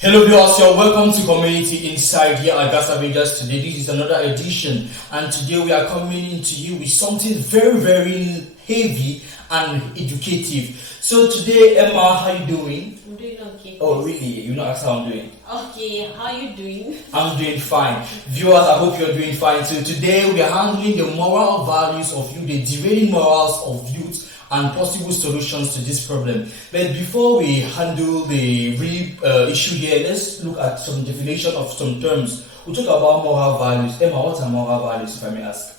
Hello viewers, you're welcome to Community Inside here at Gas Avengers. Today this is another edition, and today we are coming to you with something very heavy and educative. So today, Emma, how you doing? I'm doing okay. Oh really? You know how I'm doing? Okay, how are you doing? I'm doing fine. Viewers, I hope you're doing fine too. Today we are handling the moral values of youth, the derailing morals of youth, and possible solutions to this problem. But before we handle the real issue here, let's look at some definition of some terms. We talk about moral values. Emma, what are moral values, if I may ask?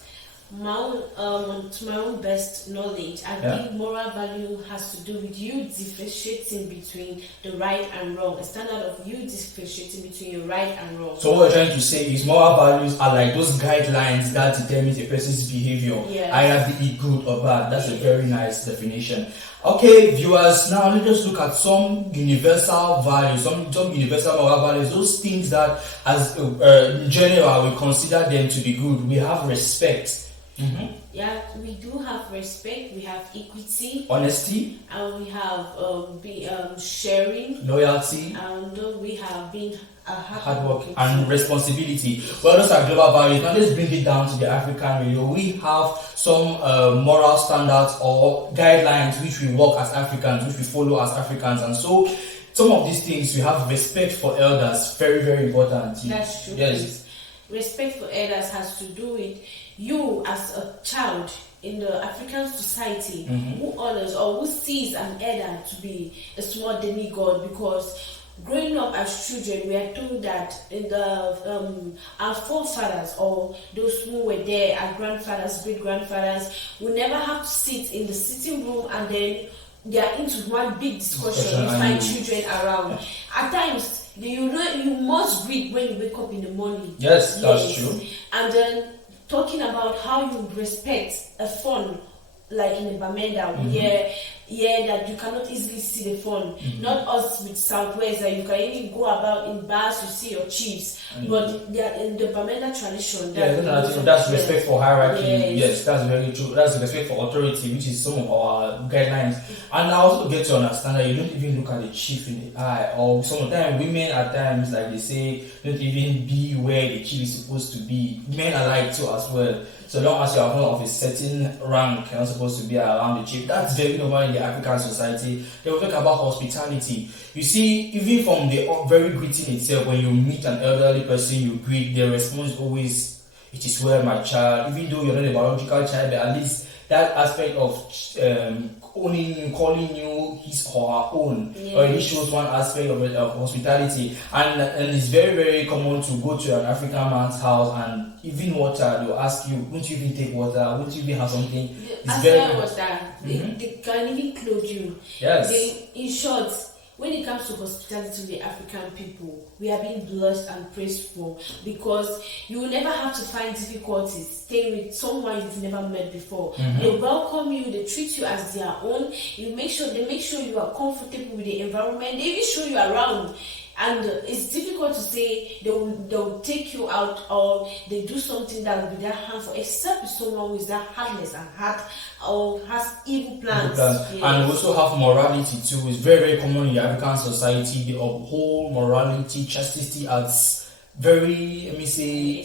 To my own best knowledge, I think moral value has to do with you differentiating between the right and wrong. A standard of you differentiating between your right and wrong. So what you're trying to say is moral values are like those guidelines that determine a person's behavior, either be it good or bad. That's a very nice definition. Okay, viewers, now let's just look at some universal values, some universal moral values, those things that as in general we consider them to be good. We have respect. Yeah, we do have respect, we have equity, honesty, and we have sharing, loyalty, and we have been hardworking and responsibility. Well, those are global values. Now let's bring it down to the African radio. We have some moral standards or guidelines which we work as Africans, which we follow as Africans, and so some of these things we have respect for elders. Very important. That's true. Yes. Respect for elders has to do with you as a child in the African society who honors or who sees an elder to be a small demigod, because growing up as children we are told that in the our forefathers or those who were there, our grandfathers, great grandfathers, will never have to sit in the sitting room and then they are into one big discussion. You find children around. At times you must read when you wake up in the morning. Yes, that's true. And then talking about how you respect a phone, like in a Bamenda, that you cannot easily see the phone. Not us with Southwest, that you can even go about in bars to see your chiefs. But they are in the Bamenda tradition. That's respect for hierarchy. Yes, that's very true. That's respect for authority, which is some of our guidelines. And I also get to understand that you don't even look at the chief in the eye. Or sometimes women at times, like they say, don't even be where the chief is supposed to be. Men are like too as well. So long as you are one of a certain rank, you're not supposed to be around the chief. That's very normal in the African society. They will talk about hospitality. You see, even from the very greeting itself, when you meet an elderly person, you greet, their response is always, "It is well, my child." Even though you're not a biological child, but at least that aspect of calling you his or her own, or it shows one aspect of hospitality. And it's very common to go to an African man's house and even water, they'll ask you, "Won't you even take water? Won't you even have something?" They can even clothe you. Yes. In short, when it comes to hospitality to the African people, we are being blessed and praised for, because you will never have to find difficulties staying with someone you've never met before. They welcome you, they treat you as their own. They make sure you are comfortable with the environment. They even show you around. And it's difficult to say they'll take you out or they do something that will be that harmful, except with someone who is that heartless and hard or has evil plans. Yes. And we also have morality too. It's very common in the African society. They uphold morality, chastity as very,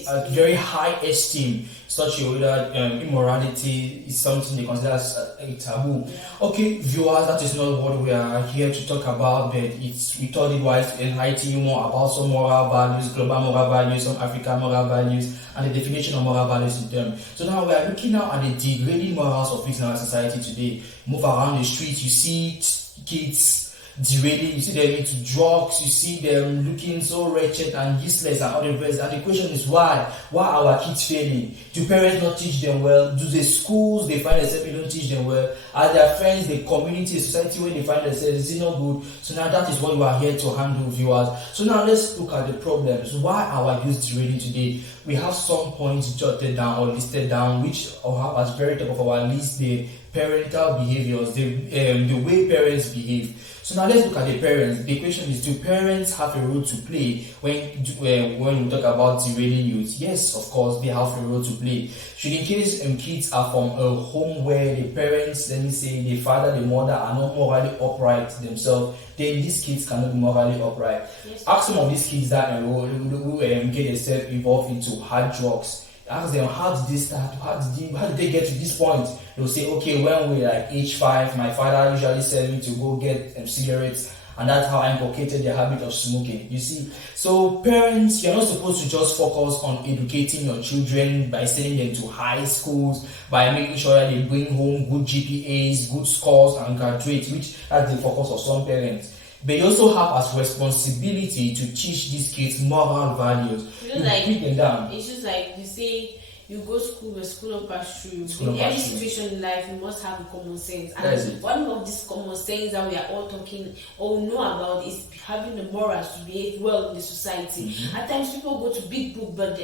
at very high esteem. Such a way that immorality is something they consider as a taboo. Okay, viewers, that is not what we are here to talk about, but we thought it wise to enlighten you more about some moral values, global moral values, some African moral values, and the definition of moral values in them. So now we are looking now at the degrading morals of youth in our society today. Move around the street, you see kids derailing, you see them into drugs, you see them looking so wretched and useless and all the rest. And the question is why? Why are our kids failing? Do parents not teach them well? Do the schools they find themselves don't teach them well? Are their friends, the community, the society where they find themselves, is it not good? So now that is what we are here to handle, viewers. So now let's look at the problems. Why are our youth derailing today? We have some points jotted down or listed down, which are at very top of our list, the parental behaviors, the way parents behave. So now let's look at the parents. The question is, do parents have a role to play when we talk about derailing youth? Yes, of course, they have a role to play. Should in case kids are from a home where the parents, let me say, the father, the mother are not morally upright themselves, then these kids cannot be morally upright. Yes. Ask some of these kids that who get themselves involved into hard drugs. Ask them, how did they start? How did they get to this point? They'll say, okay, when we were like age 5, my father usually sent me to go get cigarettes, and that's how I inculcated the habit of smoking. You see, so parents, you're not supposed to just focus on educating your children by sending them to high schools, by making sure that they bring home good GPAs, good scores, and graduate, which that's the focus of some parents. But you also have as responsibility to teach these kids moral values. You know, like, break them down. it's just like you say, you go school, but school will pass through. School In every pass through. situation in life, you must have a common sense. That is And it. one of these common sense that we are all talking or know about is having the morals to behave well in the society. Mm-hmm. At times, people go to big book, but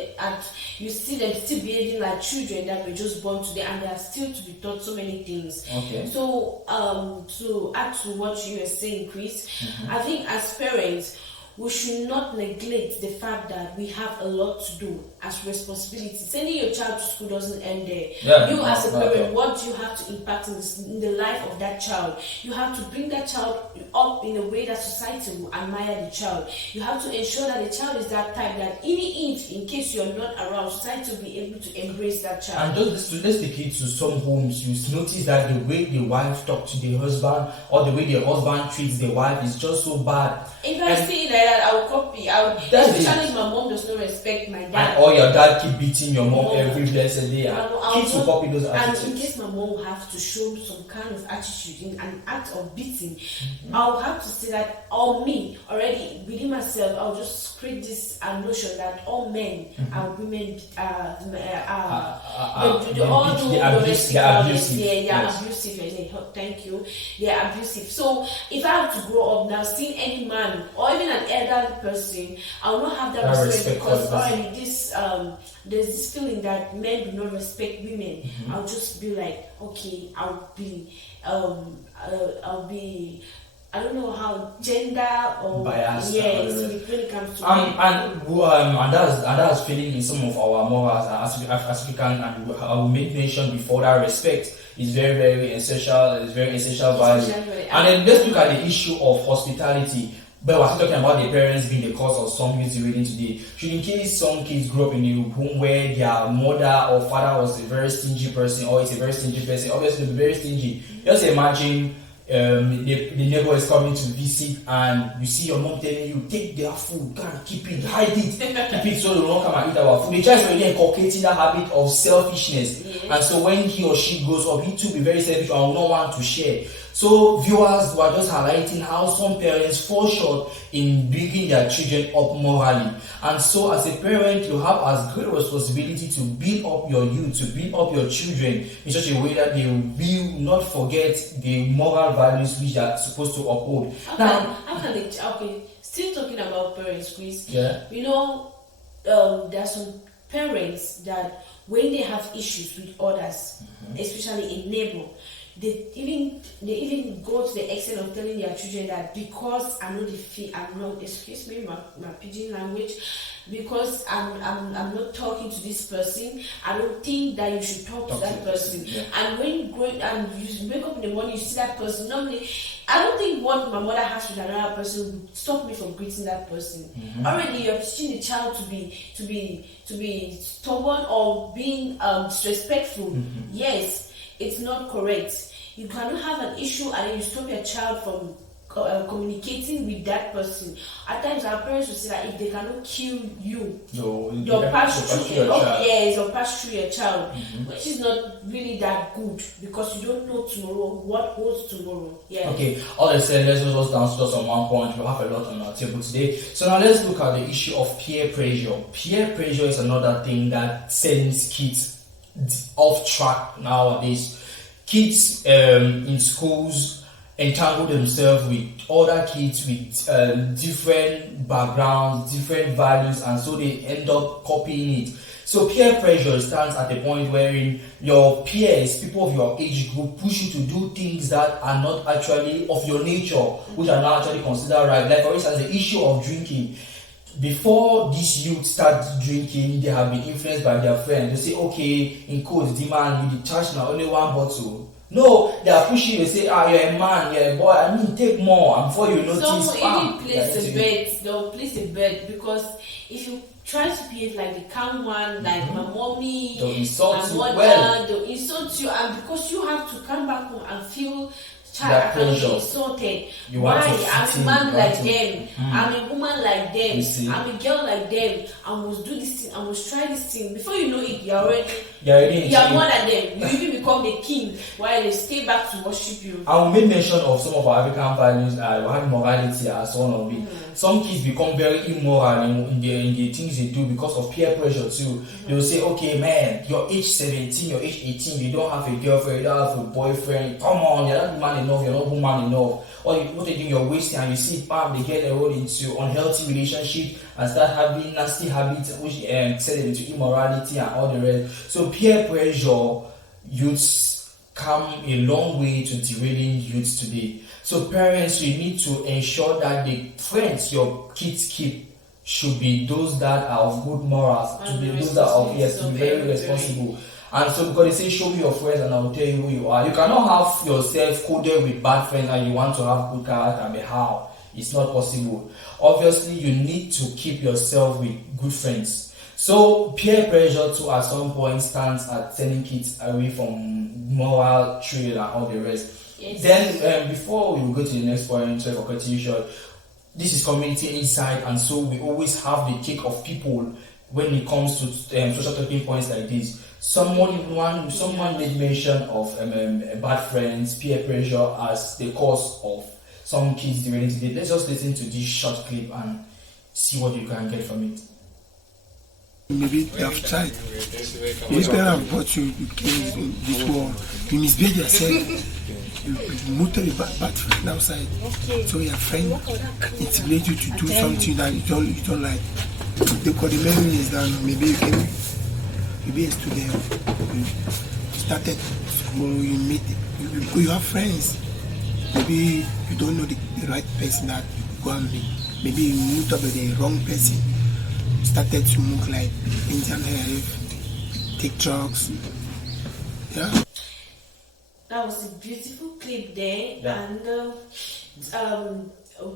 you see them still behaving like children that were just born today, and they are still to be taught so many things. Okay. So, to add to what you were saying, Chris, I think as parents, we should not neglect the fact that we have a lot to do as responsibility. Sending your child to school doesn't end there. You as a parent, what do you have to impact in the life of that child? You have to bring that child up in a way that society will admire the child. You have to ensure that the child is that type that even if, in case you're not around, society will be able to embrace that child. And just let's take it to some homes. You notice that the way the wife talks to the husband, or the way the husband treats the wife, is just so bad. If I see that, I will copy. Especially if my mom does not respect my dad. And or your dad keep beating your mom every blessed day. Kids will copy those attitudes. And in case my mom will have to show some kind of attitude in an act of beating, I'll have to say that all me already within myself, I'll just create this notion that all men and women are abusive. Thank you. They are abusive. So if I have to grow up now seeing any man or even an elderly person, I will not have that respect because already there's this feeling that men do not respect women. I'll just be like, okay, I'll be I don't know how gender or bias. Yes, when it comes to and that's feeling in some of our morals as African, and I will make mention before that respect is very, very essential. It's very essential value. And then let's look at the issue of hospitality. But we're still talking about the parents being the cause of some youth derailing today. Should in case some kids grow up in a home where their mother or father was a very stingy person, or is a very stingy person, obviously they'll be very stingy. Just imagine the neighbor is coming to visit, and you see your mom telling you, take their food, God, keep it, hide it, keep it so they will not come and eat our food. The child is already inculcating that habit of selfishness. Yes. And so when he or she grows up, he too be very selfish and will not want to share. So viewers were just highlighting how some parents fall short in bringing their children up morally. And so as a parent, you have as great responsibility to build up your youth, to build up your children in such a way that they will not forget the moral values which they are supposed to uphold. Still talking about parents, Chris. Yeah. You know, there are some parents that when they have issues with others, especially a neighbor, they even go to the extent of telling their children that because I know I'm not, excuse me, my pidgin language, because I'm not talking to this person, I don't think that you should talk to that person. Yeah. And when you go and you wake up in the morning, you see that person, normally, I don't think what my mother has with another person would stop me from greeting that person. Already you're teaching the child to be stubborn or being disrespectful. Yes, it's not correct. You cannot have an issue and then you stop your child from communicating with that person. At times our parents will say that if they cannot kill you, they'll pass through your child, which is not really that good because you don't know tomorrow what holds tomorrow. Yeah. Okay, all I said, let's just down to on one point. We have a lot on our table today. So now let's look at the issue of peer pressure. Peer pressure is another thing that sends kids off track nowadays. Kids in schools, entangle themselves with other kids with different backgrounds, different values, and so they end up copying it. So peer pressure stands at a point wherein your peers, people of your age group, push you to do things that are not actually of your nature, which are not actually considered right. Like for instance, the issue of drinking. Before these youth start drinking, they have been influenced by their friends. They say, okay, in quotes, demand, you charge now only one bottle. No, they are pushing you. They say, you're a man, you're a boy. I mean, take more. And before you notice, so even place a bet. They'll place a bet because if you try to behave like the calm one, like my mommy, they'll insult my you. mother, Well, they'll insult you, and because you have to come back home and feel that pressure. Insulted. You Why? want to I'm a man like them. Mm. I'm a woman like them. I'm a girl like them. I must do this thing. I must try this thing. Before you know it, you're more than them. You even become the king while they stay back to worship you. I will make mention of some of our African values. We have morality as one of it. Some kids become very immoral in the things they do because of peer pressure too. They will say, okay, man, you're age 17, you're age 18, you don't have a girlfriend, you don't have a boyfriend. Come on, you're not man enough, you're not woman enough. Or what they do, you're wasting, and you see, bam, they get enrolled into unhealthy relationship and start having nasty habits, which set them into immorality and all the rest. So peer pressure, youths come a long way to derailing youths today. So parents, you need to ensure that the friends your kids keep should be those that are of good morals, to be those that are to be very responsible. And so because they say show me your friends and I'll tell you who you are. You cannot have yourself coded with bad friends and you want to have good character. I mean, how? It's not possible. Obviously, you need to keep yourself with good friends. So peer pressure too at some point stands at sending kids away from moral trail and all the rest. Yes. Then before we go to the next point, for continuation, this is community insight, and so we always have the take of people when it comes to social talking points like this. Someone made mention of bad friends, peer pressure as the cause of some kids derailing today. Let's just listen to this short clip and see what you can get from it. Maybe you have tried. Maybe parents have brought you came in this world. You misbehave yourself. You moved to the bad friend outside. So your friend intimidate you to do something that you don't like. The memory is that maybe you can be a student. You started school, you have friends. Maybe you don't know the right person that you go and meet. Maybe you moved up with the wrong person. Started to move like Indian hair, take drugs. Yeah. That was a beautiful clip there, and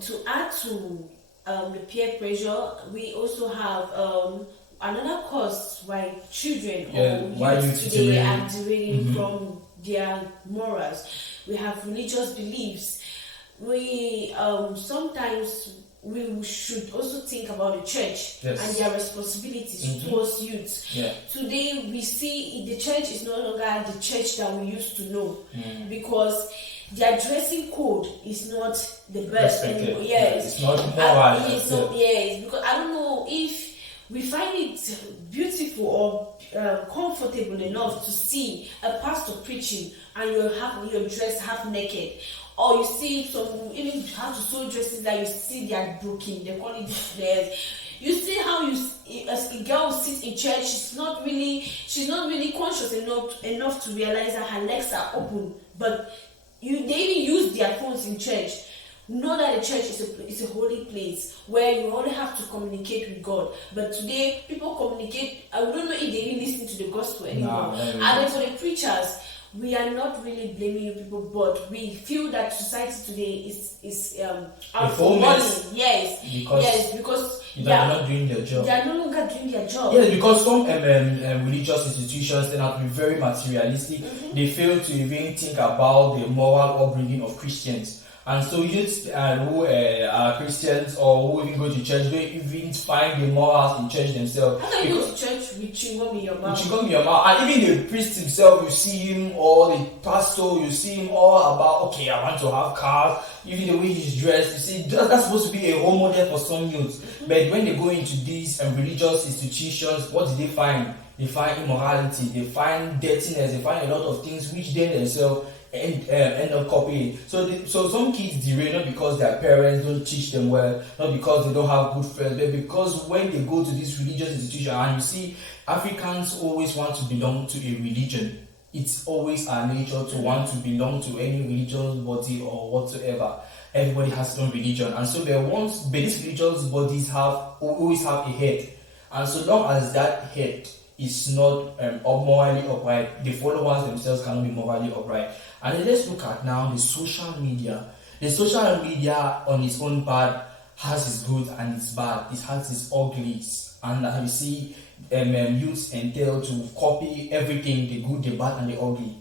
to add to the peer pressure, we also have another cause why children or youth today are derailing from their morals. We have religious beliefs. We sometimes we should also think about the church and their responsibilities towards youth. Today we see the church is no longer the church that we used to know because their dressing code is not the best anymore. It's not moral. Because I don't know if we find it beautiful or comfortable enough to see a pastor preaching and you're dressed half naked. Or you see some even have to sew dresses that you see they are broken. They call it flares. You see how a girl sits in church. She's not really conscious enough to realize that her legs are open. But they even use their phones in church. Know that the church is a holy place where you only have to communicate with God. But today people communicate. I don't know if they even listen to the gospel anymore. And then for the preachers, we are not really blaming you people, but we feel that society today is out for money. Because they are not doing their job. They are no longer doing their job. Yes, because some religious institutions turn out to be very materialistic. They fail to even think about the moral upbringing of Christians. And so youths who are Christians or who even go to church don't even find the morals in church themselves. How can you go to church with chewing in your mouth? And even the priest himself, you see him, or the pastor, you see him all about, okay, I want to have cars. Even the way he's dressed, you see, that's supposed to be a role model for some youths. But when they go into these religious institutions, what do they find? They find immorality, they find dirtiness, they find a lot of things which they themselves end up copying. So some kids derail not because their parents don't teach them well, not because they don't have good friends, but because when they go to this religious institution, and you see, Africans always want to belong to a religion. It's always our nature to want to belong to any religious body or whatsoever. Everybody has their own religion, and so but these religious bodies always have a head, and so long as that head is not morally upright, the followers themselves cannot be morally upright. And then let's look at now the social media. The social media on its own part has its good and its bad. It has its uglies, and as we see, youths entail to copy everything, the good, the bad, and the ugly.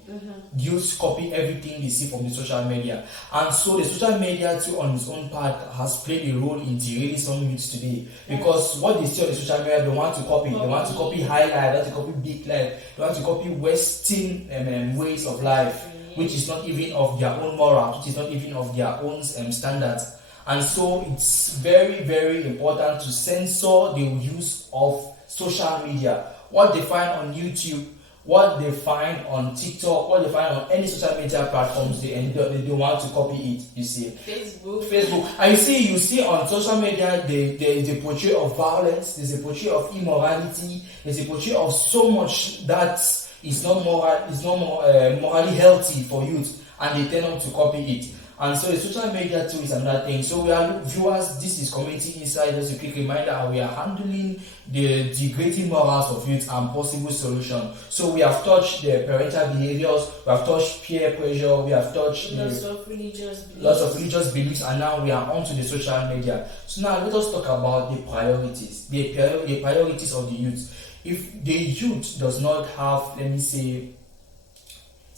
Youths copy everything they see from the social media, and so the social media too on its own part has played a role in derailing some youths today, because what they see on the social media they want to copy. They want to copy high life, they want to copy big life, they want to copy Western ways of life, which is not even of their own morals, which is not even of their own standards. And so it's very, very important to censor the use of social media. What they find on YouTube, what they find on TikTok, what they find on any social media platforms, they want to copy it. You see, Facebook, and you see on social media there is a portrayal of violence, there's a portrayal of immorality, there's a portrayal of so much that is not morally healthy for youth, and they tend not to copy it. And so the social media too is another thing. So we are viewers, this is Community Insight, just a quick reminder, and we are handling the degrading morals of youth and possible solutions. So we have touched the parental behaviors, we have touched peer pressure, we have touched lots of religious beliefs, and now we are onto the social media. So now let us talk about the priorities, the priorities of the youth. If the youth does not have, let me say,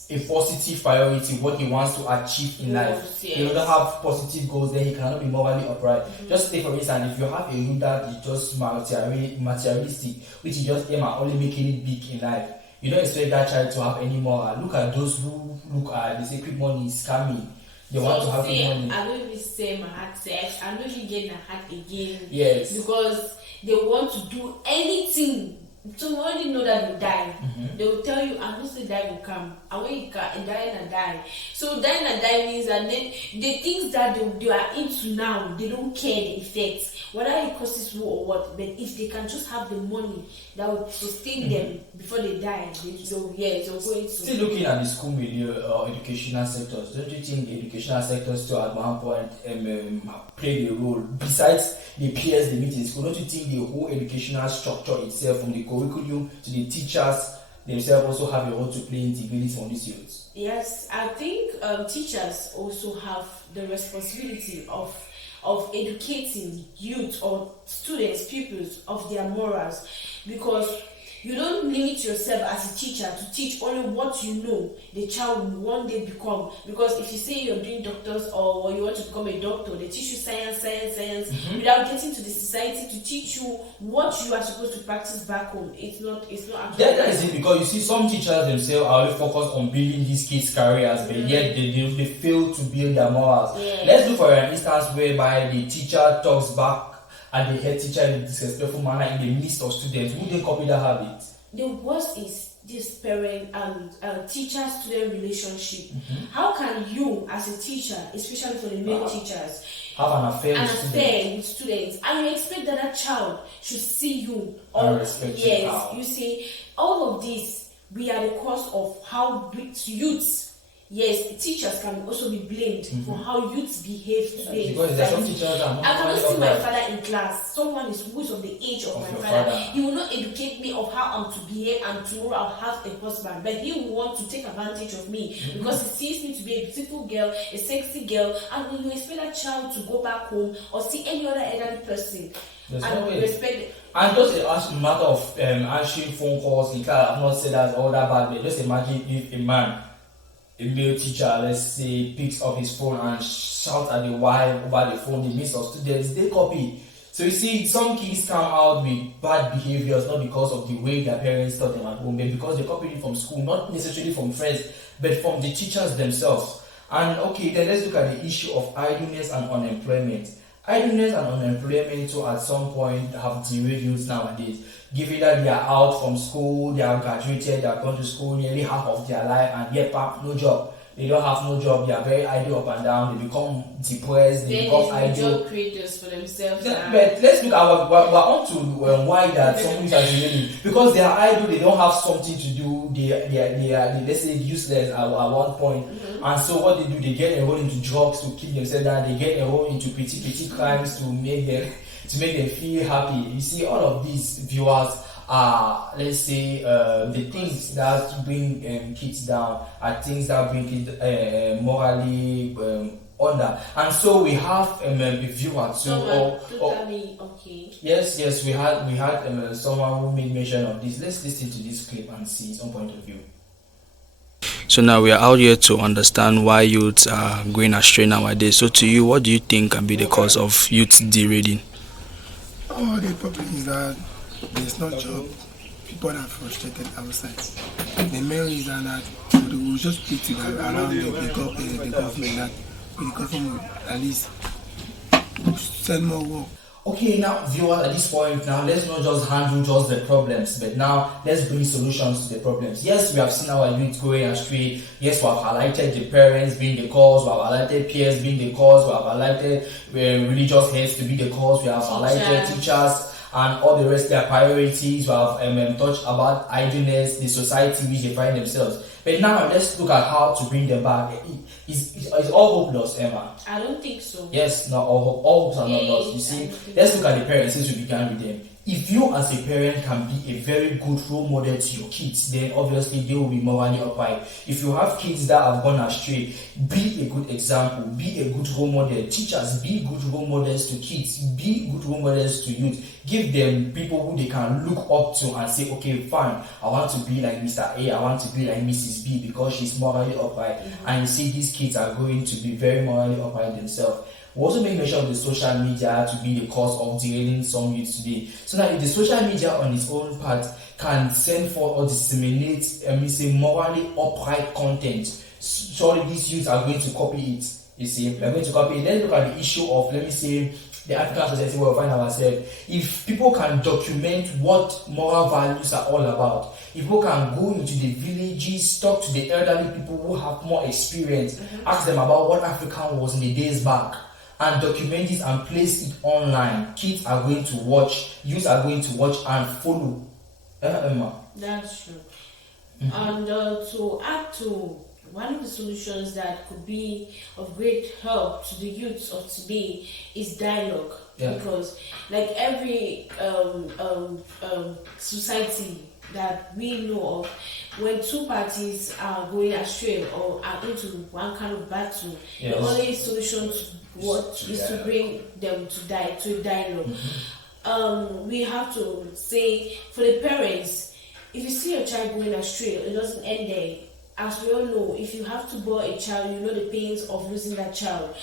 a positive priority, what he wants to achieve in life. He doesn't have positive goals, then he cannot be morally upright. Just take for instance, if you have a youth that is just materialistic, which is just aim at only making it big in life, you don't expect that child to have any moral. Look at those who look at the quick money scamming. They want to have quick money. I don't even say my heart sex. I'm not even getting a heart again. Yes. Because they want to do anything. So we already know that you die. They will tell you, and who say die will come. And when you die and die. So dying and die means that then the things that they are into now, they don't care the effects. Whether it causes war or what, but if they can just have the money that will sustain them before they die, they'll go into. Still looking at the school media or educational sectors, don't you think the educational sectors still at one point play a role? Besides the peers they meet in school, don't you think the whole educational structure itself, from the curriculum to the teachers themselves, also have a role to play in developing on these youths? Yes, I think teachers also have the responsibility of educating youth or students, pupils of their morals, because you don't limit yourself as a teacher to teach only what you know the child will one day become. Because if you say you're doing doctors or you want to become a doctor, they teach you science, without getting to the society to teach you what you are supposed to practice back home. It's not actually. That is it, because you see some teachers themselves are only focused on building these kids' careers, but yet they fail to build their morals. Let's look for an instance whereby the teacher talks back and the head teacher in a disrespectful manner in the midst of students. Would they copy that habit? The worst is this parent and teacher-student relationship. How can you, as a teacher, especially for the male teachers, have an affair with students, and you expect that a child should see you or respect you? Yes, you see, all of this, we are the cause of how youths. Yes, teachers can also be blamed for how youths behave today. Because there's some teachers that are I cannot see my father in class. Someone who is of the age of my father. He will not educate me of how I'm to behave, and tomorrow I'll have a husband. But he will want to take advantage of me because he sees me to be a beautiful girl, a sexy girl, and when you expect that child to go back home or see any other elderly person, there's and no way. Respect. And just a matter of answering phone calls, I've not said that all that bad, but just imagine if a male teacher, let's say, picks up his phone and shouts at the wife over the phone, the midst of students, they copy. So you see, some kids come out with bad behaviors not because of the way their parents taught them at home, but because they copied it from school, not necessarily from friends, but from the teachers themselves. And okay, then let's look at the issue of idleness and unemployment. Idleness and unemployment too at some point have derailed youth nowadays. Given that they are out from school, they are graduated, they are gone to school nearly half of their life, and yet no job. they don't have no job, they are very idle up and down, they become depressed, they become idle. Job creators for themselves. But let's look at we're on to why that some are really, because they are idle, they don't have something to do, they are let's say useless at one point. And so what they do, they get enrolled into drugs to keep themselves down, they get enrolled into petty crimes to make them feel happy. You see, all of these viewers are, let's say, the things that bring kids down are things that bring kids morally under. And so we have a viewer okay. Yes, we had someone who made mention of this. Let's listen to this clip and see his own point of view. So now we are out here to understand why youths are going astray nowadays. So to you, what do you think can be the cause of youth derating? Oh, the problem is that there's no job. People are frustrated outside. The main reason that we will just put it around the government that the government at least send more work. Okay, now viewers, at this point, now let's not just handle just the problems, but now let's bring solutions to the problems. Yes, we have seen our youth going astray. Yes, we have highlighted the parents being the cause, we have highlighted peers being the cause, we have highlighted religious heads to be the cause, we have highlighted teachers and all the rest of their priorities. We have touched about idleness, the society which they find themselves. But now let's look at how to bring them back. Is all hope lost, Emma? I don't think so. Yes, not all hopes are not lost. You see, let's look at the parents since we began with them. If you as a parent can be a very good role model to your kids, then obviously they will be morally upright. If you have kids that have gone astray, be a good example, be a good role model. Teachers, be good role models to kids, be good role models to youth. Give them people who they can look up to and say, okay, fine, I want to be like Mr. A, I want to be like Mrs. B because she's morally upright. And you see, these kids are going to be very morally upright themselves. We also make mention of the social media to be the cause of derailing some youth today. So now if the social media on its own part can send forth or disseminate morally upright content, surely these youths are going to copy it. You see, they're going to copy it. Let's look at the issue of, let me say, the African society where we find ourselves. If people can document what moral values are all about, if people can go into the villages, talk to the elderly people who have more experience, ask them about what African was in the days back, and document it and place it online, kids are going to watch, youths are going to watch and follow. Emma. That's true. And to add to one of the solutions that could be of great help to the youths of today is dialogue. Because like every society that we know of, when two parties are going astray or are into one kind of battle, the only solution to what is to bring them to a dialogue. We have to say, for the parents, if you see your child going astray, it doesn't end there. As we all know, if you have to bear a child, you know the pains of losing that child.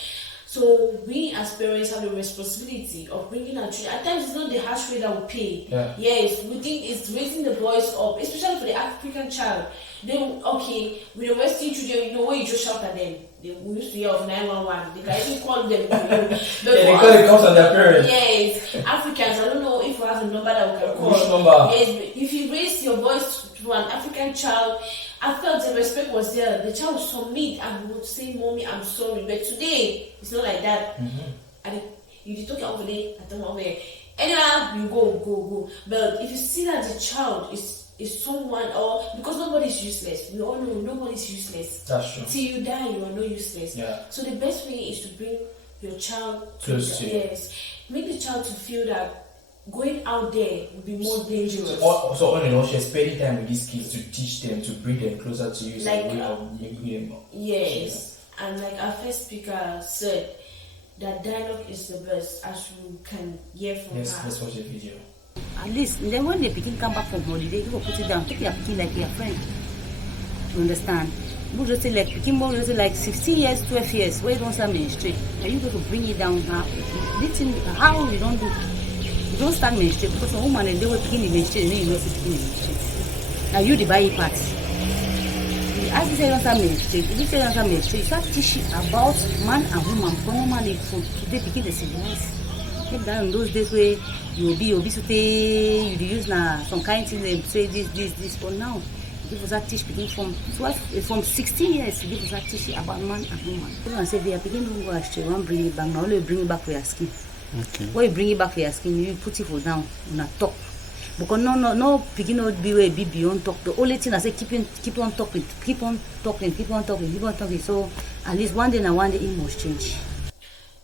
So we as parents have the responsibility of bringing our children. At times it's not the harsh way that we pay. Yes, we think it's raising the boys up, especially for the African child. Then with the Western children, you know when you just shout at them. We used to hear of 911. They can even call them. They call it comes on their parents. Yes, Africans. I don't know if we have a number that we can call. Which number? Yes, if you raise your voice to an African child, I felt the respect was there. The child would submit and would say, "Mommy, I'm sorry." But today, it's not like that. And you talk over there, I don't over there. Anywhere you go. But if you see that the child is someone, or because nobody is useless, we all know nobody is useless. That's true. Till you die, you are not useless. So the best way is to bring your child close to you. Yes, make the child to feel that going out there will be more dangerous. So all in all, she's spending time with these kids to teach them, to bring them closer to you. Like, yes. And like our first speaker said, that dialogue is the best, as we can hear from her. Let's watch the video. At least then when the pikin come back from holiday, you go put it down, take your pikin like your friend. You understand? You just say like pikin more just like 16 years, 12 years, where you don't start ministry. And you go to bring it down now. Listen, how you don't do. You don't start ministry because a woman and they will begin the ministry, and then you know to begin the ministry. Now you the buy parts. As you say, you don't start ministry. If you say you don't start ministry, you start teaching about man and woman. Because normally from today begin the civilize. Take that in those days where you will be so you use now some kind of thing they say this. But now If us teach begin from 16 years, give us teach about man and woman. People say they are beginning to go astray, one bring it back, now only bring it back for your skin. Okay. When you bring it back for your skin, you put it for down, not talk. Because no begin not be where be beyond talk. The only thing I say keep on talking. So at least one day it must change.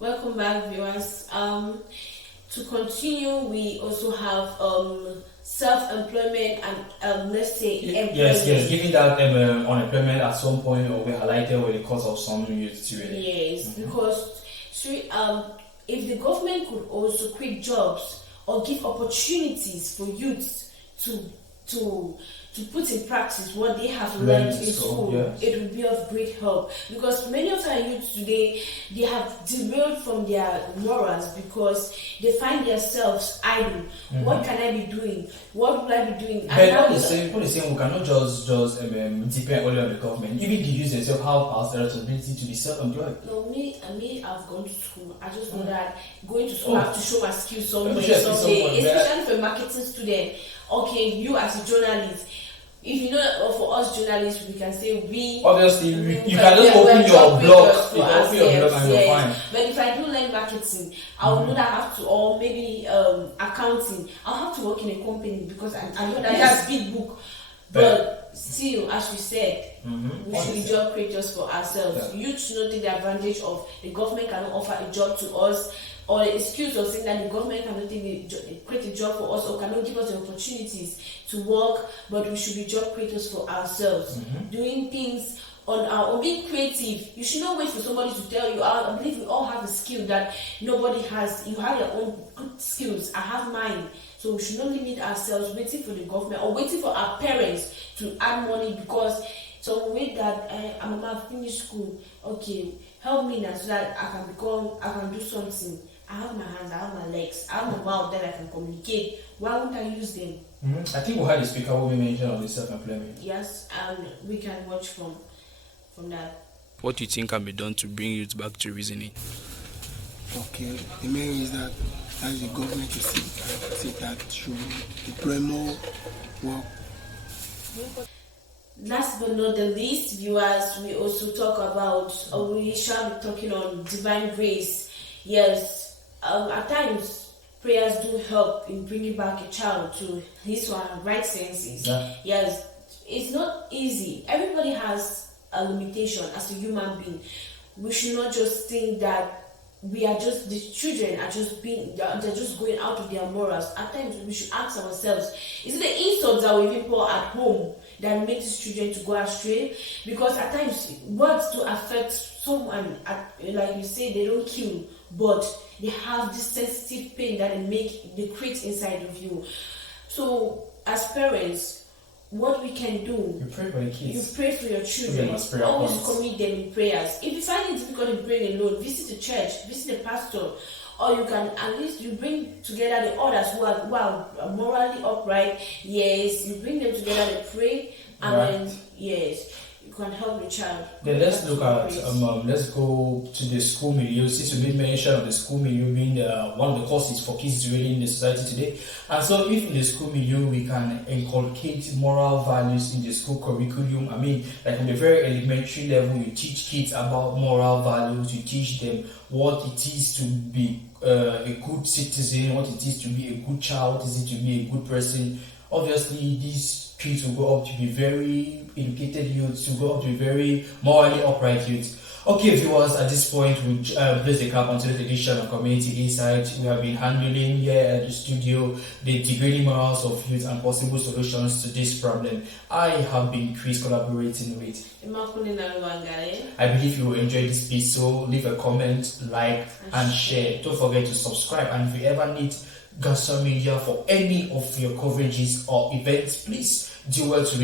Welcome back, viewers. To continue, we also have self-employment and let's say employment. Yes, giving that unemployment at some point or we highlighted with the cause of some youth really. Yes, because if the government could also create jobs or give opportunities for youths to put in practice what they have learned in school, yes, it would be of great help. Because many of our youths today, they have derailed from their morals because they find themselves idle. What can I be doing? What will I be doing? But what is saying we cannot just depend only on the government. Even the youth themselves have our responsibility to be self-employed. No, me, I've gone to school. I just know that going to school, I have to show my skills somewhere, especially for a marketing student. Okay, you as a journalist, if you know, for us journalists, we can say we. Obviously, you can just open your blog. You can open your blog and you're fine. But if I do learn marketing, I will know that I have to, or maybe accounting, I'll have to work in a company because I know that that's big book. But still, as we said, we should be job creators for ourselves. Yeah. You should not take the advantage of the government cannot offer a job to us, or the excuse of saying that the government cannot create a job for us or cannot give us the opportunities to work, but we should be job creators for ourselves. Doing things on our own, being creative. You should not wait for somebody to tell you. I believe we all have a skill that nobody has. You have your own good skills. I have mine. So we should not limit ourselves waiting for the government or waiting for our parents to add money because so wait that I'm about to finish school. Okay, help me now so that I can do something. I have my hands, I have my legs, I have my mouth that I can communicate. Why won't I use them? I think we had a speaker who we mentioned on the self-employment. Yes, and we can watch from that. What do you think can be done to bring youth back to reasoning? Okay, the main is that as the government to see that should deploy more work. Last but not the least, viewers, we also talk about, or we shall be talking on divine grace. Yes, at times prayers do help in bringing back a child to his or her right senses. Yeah. Yes, it's not easy. Everybody has a limitation as a human being. We should not just think that we are just, the children are just they're just going out of their morals. At times we should ask ourselves, is it the insults that we even pour at home that makes these children to go astray? Because at times words to affect someone, like you say, they don't kill, but they have this sensitive pain that they create inside of you. So as parents, what we can do, you pray for your kids. You pray for your children. Always commit them in prayers. If you find it difficult to pray alone, visit the church, visit the pastor, or you can at least you bring together the others who are morally upright. Yes, you bring them together to pray, and then yes, you can help the child. Then let's look at let's go to the school milieu. Since we made mention of the school milieu being one of the causes for kids really in the society today, and so if in the school milieu we can inculcate moral values in the school curriculum, I mean, like in the very elementary level, you teach kids about moral values. You teach them what it is to be a good citizen, what it is to be a good child, what it is to be a good person. Obviously, these kids will grow up to be very educated youths, will grow up to be very morally upright youths. Okay, viewers, at this point, we place the cap on today's edition of Community Insight. We have been handling here at the studio the degrading morals of youth and possible solutions to this problem. I have been Chris collaborating with. I believe you will enjoy this piece, so leave a comment, like, and share. Don't forget to subscribe, and if you ever need Gasa Media for any of your coverages or events, please do well to